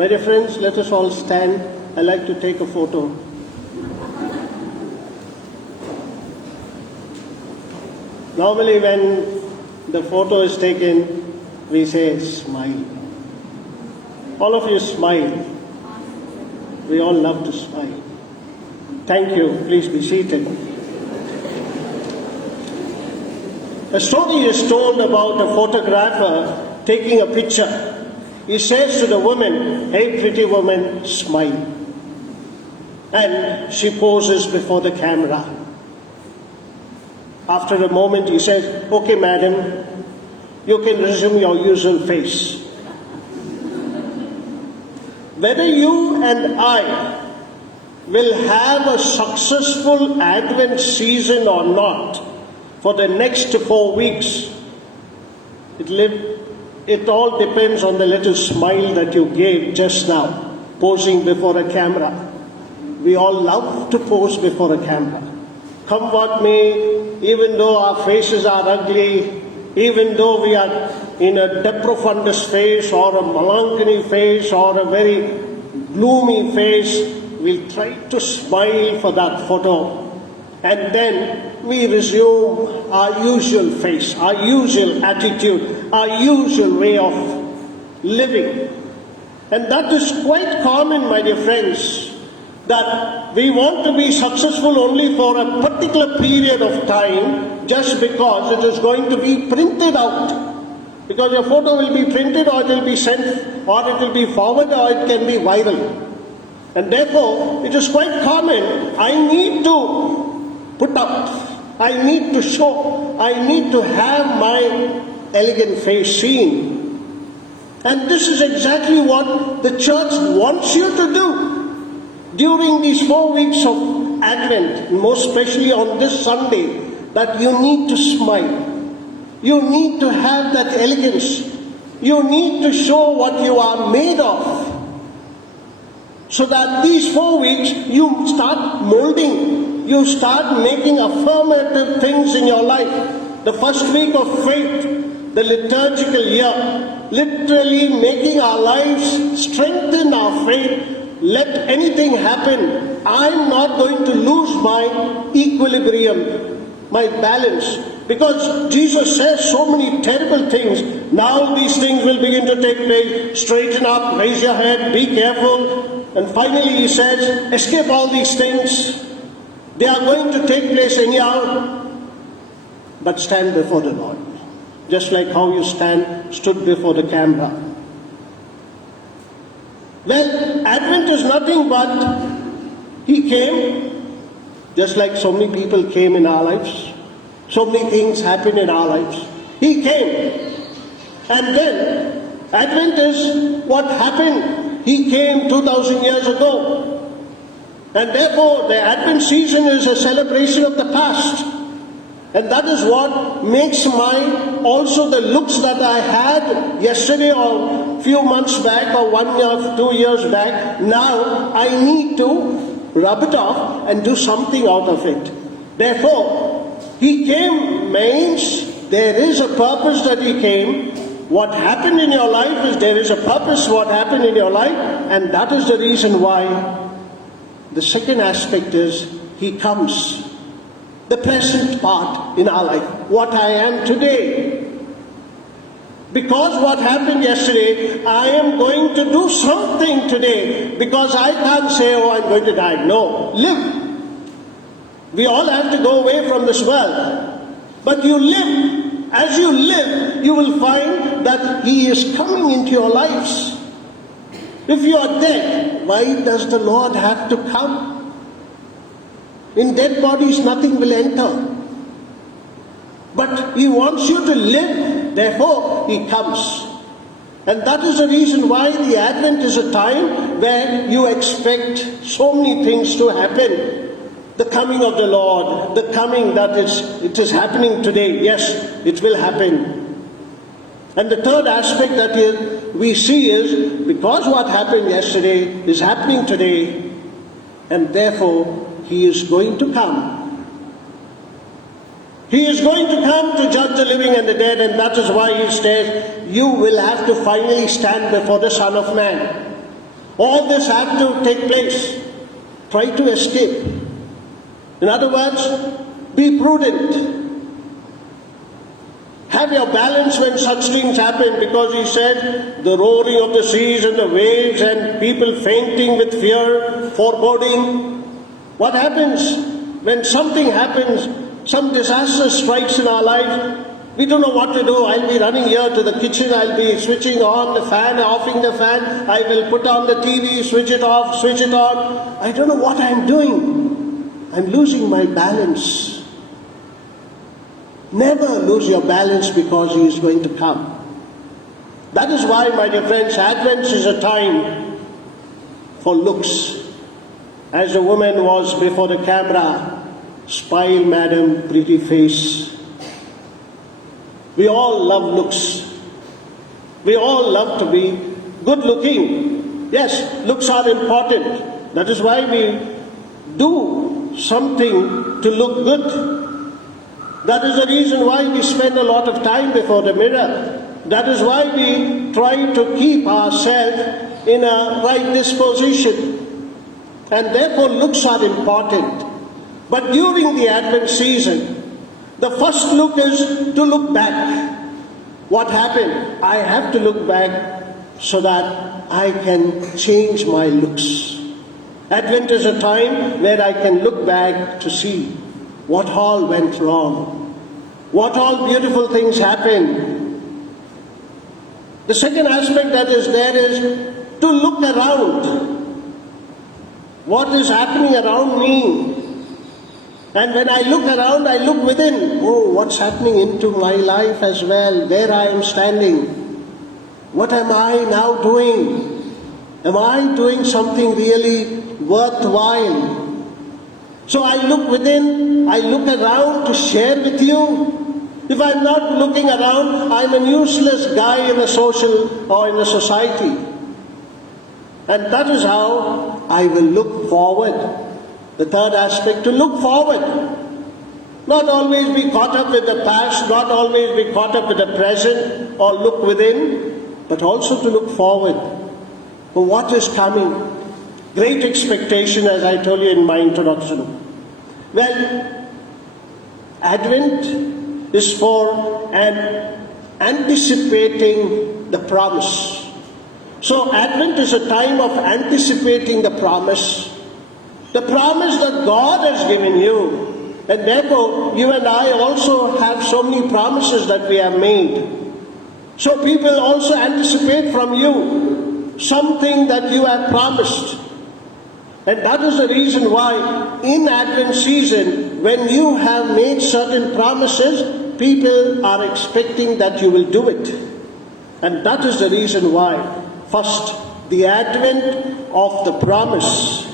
My dear friends, let us all stand. I'd like to take a photo. Normally when the photo is taken, we say smile. All of you smile. We all love to smile. Thank you. Please be seated. A story is told about a photographer taking a picture. He says to the woman, "Hey, pretty woman, smile." And she poses before the camera. After a moment, he says, "Okay, madam, you can resume your usual face." Whether you and I will have a successful Advent season or not for the next 4 weeks, it all depends on the little smile that you gave just now, posing before a camera. We all love to pose before a camera. Come what may, even though our faces are ugly, even though we are in a de profundis face or a melancholy face or a very gloomy face, we'll try to smile for that photo. And then we resume our usual face, our usual attitude, our usual way of living. And that is quite common, my dear friends, that we want to be successful only for a particular period of time just because it is going to be printed out. Because your photo will be printed or it will be sent or it will be forwarded or it can be viral. And therefore, it is quite common, I need to put up, I need to show, I need to have my elegant face seen. And this is exactly what the church wants you to do during these 4 weeks of Advent, most especially on this Sunday, that you need to smile. You need to have that elegance. You need to show what you are made of. So that these 4 weeks you start molding, you start making affirmative things in your life. The first week of faith, the liturgical year, literally making our lives strengthen our faith. Let anything happen, I'm not going to lose my equilibrium, my balance. Because Jesus says so many terrible things. Now these things will begin to take place. Straighten up, raise your head, be careful. And finally he says, escape all these things. They are going to take place anyhow. But stand before the Lord. Just like how you stood before the camera. Well, Advent is nothing but He came, just like so many people came in our lives. So many things happened in our lives. He came. And then, Advent is what happened. He came 2,000 years ago. And therefore, the Advent season is a celebration of the past. And that is what makes also the looks that I had yesterday or a few months back or 1 year, 2 years back. Now, I need to rub it off and do something out of it. Therefore, He came means there is a purpose that He came. What happened in your life is there is a purpose what happened in your life, and that is the reason why. The second aspect is He comes. The present part in our life, what I am today. Because what happened yesterday, I am going to do something today. Because I can't say, oh, I'm going to die. No, live. We all have to go away from this world. But you live. As you live, you will find that He is coming into your lives. If you are dead, why does the Lord have to come? In dead bodies, nothing will enter. But He wants you to live, therefore He comes. And that is the reason why the Advent is a time where you expect so many things to happen. The coming of the Lord, the coming it is happening today. Yes, it will happen. And the third aspect that we see is, because what happened yesterday is happening today, and therefore He is going to come. He is going to come to judge the living and the dead, and that is why He says, you will have to finally stand before the Son of Man. All this have to take place. Try to escape. In other words, be prudent. Have your balance when such things happen, because he said the roaring of the seas and the waves and people fainting with fear, foreboding. What happens when something happens, some disaster strikes in our life? We don't know what to do. I'll be running here to the kitchen, I'll be switching on the fan, offing the fan, I will put on the TV, switch it off, switch it on. I don't know what I'm doing. I'm losing my balance. Never lose your balance, because he is going to come. That is why, my dear friends, Advent is a time for looks. As the woman was before the camera, smile, madam, pretty face. We all love looks. We all love to be good looking. Yes, looks are important. That is why we do something to look good. That is the reason why we spend a lot of time before the mirror. That is why we try to keep ourselves in a right disposition. And therefore looks are important. But during the Advent season, the first look is to look back. What happened? I have to look back so that I can change my looks. Advent is a time where I can look back to see what all went wrong, what all beautiful things happened. The second aspect that is there is to look around. What is happening around me? And when I look around, I look within. Oh, what's happening into my life as well, where I am standing. What am I now doing? Am I doing something really worthwhile? So I look within, I look around to share with you. If I'm not looking around, I'm a useless guy in a social or in a society. And that is how I will look forward. The third aspect, to look forward. Not always be caught up with the past, not always be caught up with the present or look within, but also to look forward for what is coming. Great expectation, as I told you in my introduction. Well, Advent is for anticipating the promise. So Advent is a time of anticipating the promise that God has given you. And therefore, you and I also have so many promises that we have made. So people also anticipate from you something that you have promised. And that is the reason why in Advent season, when you have made certain promises, people are expecting that you will do it. And that is the reason why, first, the advent of the promise.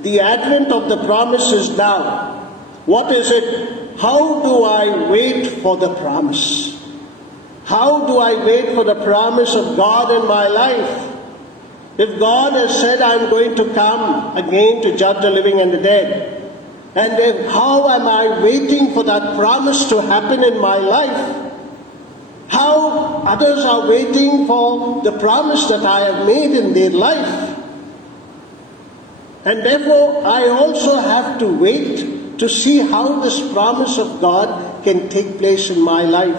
The advent of the promise is now. What is it? How do I wait for the promise? How do I wait for the promise of God in my life? If God has said, I'm going to come again to judge the living and the dead, and then how am I waiting for that promise to happen in my life? How others are waiting for the promise that I have made in their life. And therefore, I also have to wait to see how this promise of God can take place in my life.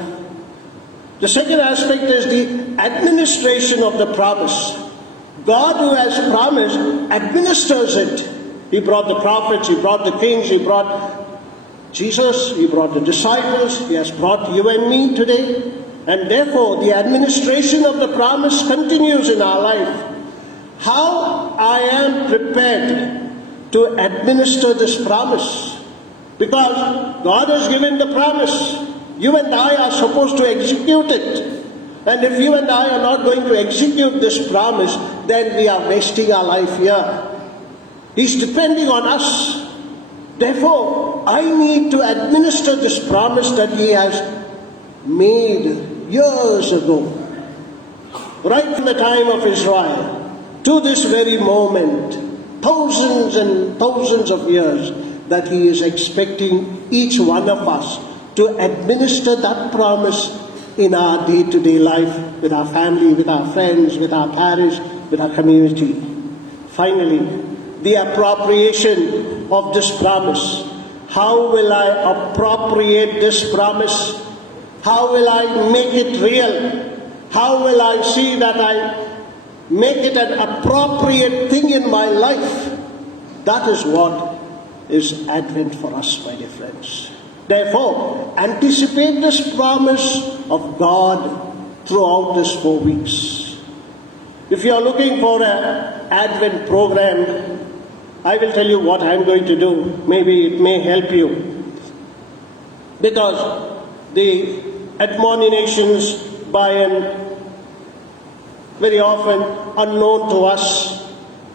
The second aspect is the administration of the promise. God, who has promised, administers it. He brought the prophets, He brought the kings, He brought Jesus, He brought the disciples, He has brought you and me today. And therefore, the administration of the promise continues in our life. How I am prepared to administer this promise. Because God has given the promise. You and I are supposed to execute it. And if you and I are not going to execute this promise, then we are wasting our life here. He's depending on us. Therefore, I need to administer this promise that He has made years ago. Right from the time of Israel to this very moment, thousands and thousands of years, that He is expecting each one of us to administer that promise in our day-to-day life, with our family, with our friends, with our parish, with our community. Finally, the appropriation of this promise. How will I appropriate this promise? How will I make it real? How will I see that I make it an appropriate thing in my life? That is what is Advent for us, my dear friends. Therefore, anticipate this promise of God throughout these 4 weeks. If you are looking for an Advent program, I will tell you what I am going to do. Maybe it may help you. Because the admonitions by an very often unknown to us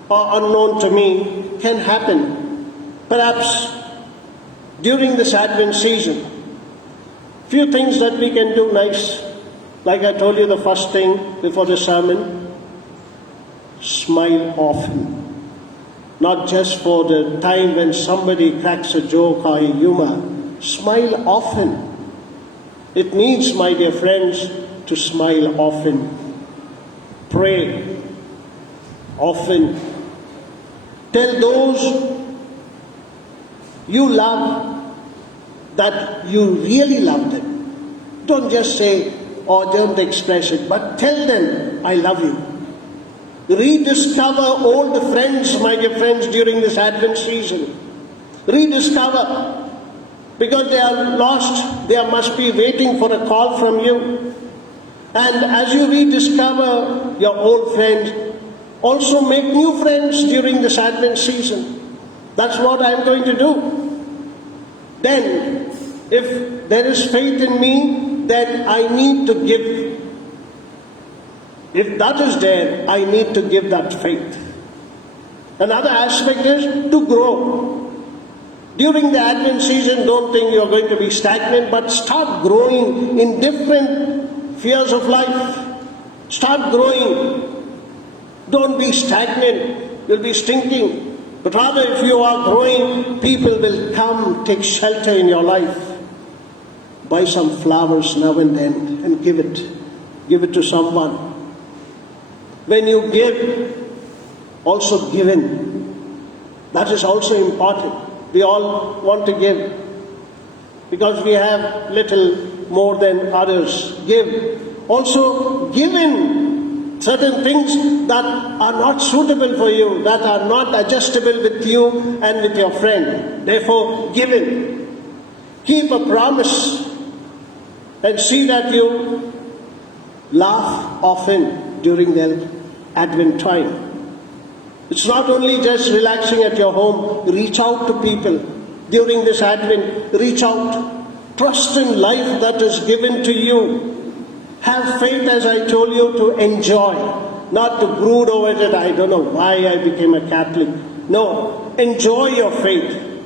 or unknown to me can happen. Perhaps during this Advent season, few things that we can do nice. Like I told you the first thing before the sermon, smile often. Not just for the time when somebody cracks a joke or a humor. Smile often. It needs, my dear friends, to smile often. Pray often. Tell those you love that you really love them. Don't just say or don't express it, but tell them, I love you. Rediscover old friends, my dear friends, during this Advent season. Rediscover. Because they are lost, they must be waiting for a call from you. And as you rediscover your old friends, also make new friends during this Advent season. That's what I am going to do. Then, if there is faith in me, then I need to give. If that is there, I need to give that faith. Another aspect is to grow. During the Advent season, don't think you are going to be stagnant, but start growing in different spheres of life. Start growing. Don't be stagnant. You'll be stinking. But rather, if you are growing, people will come take shelter in your life. Buy some flowers now and then and give it. Give it to someone. When you give, also give in. That is also important. We all want to give because we have little more than others. Give. Also give in certain things that are not suitable for you, that are not adjustable with you and with your friend. Therefore, give in. Keep a promise and see that you laugh often during the Advent time. It's not only just relaxing at your home. Reach out to people during this Advent. Reach out. Trust in life that is given to you. Have faith, as I told you, to enjoy. Not to brood over it. I don't know why I became a Catholic. No. Enjoy your faith.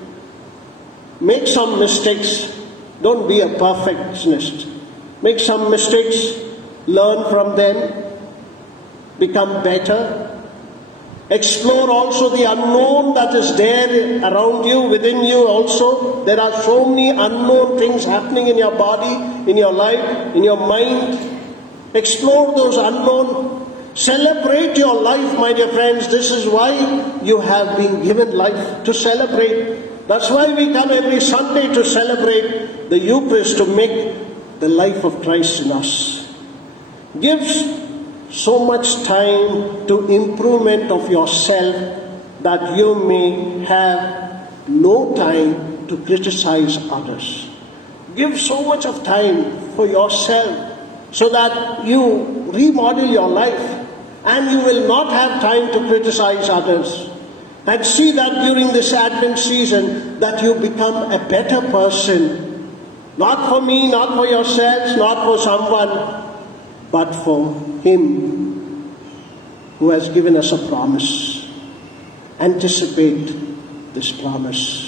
Make some mistakes. Don't be a perfectionist. Make some mistakes. Learn from them. Become better. Explore also the unknown that is there around you, within you also. There are so many unknown things happening in your body, in your life, in your mind. Explore those unknown. Celebrate your life, my dear friends. This is why you have been given life, to celebrate. That's why we come every Sunday to celebrate the Eucharist, to make the life of Christ in us. Gives so much time to improvement of yourself that you may have no time to criticize others. Give so much of time for yourself so that you remodel your life and you will not have time to criticize others. And see that during this Advent season that you become a better person. Not for me, not for yourselves, not for someone, but for Him who has given us a promise. Anticipate this promise.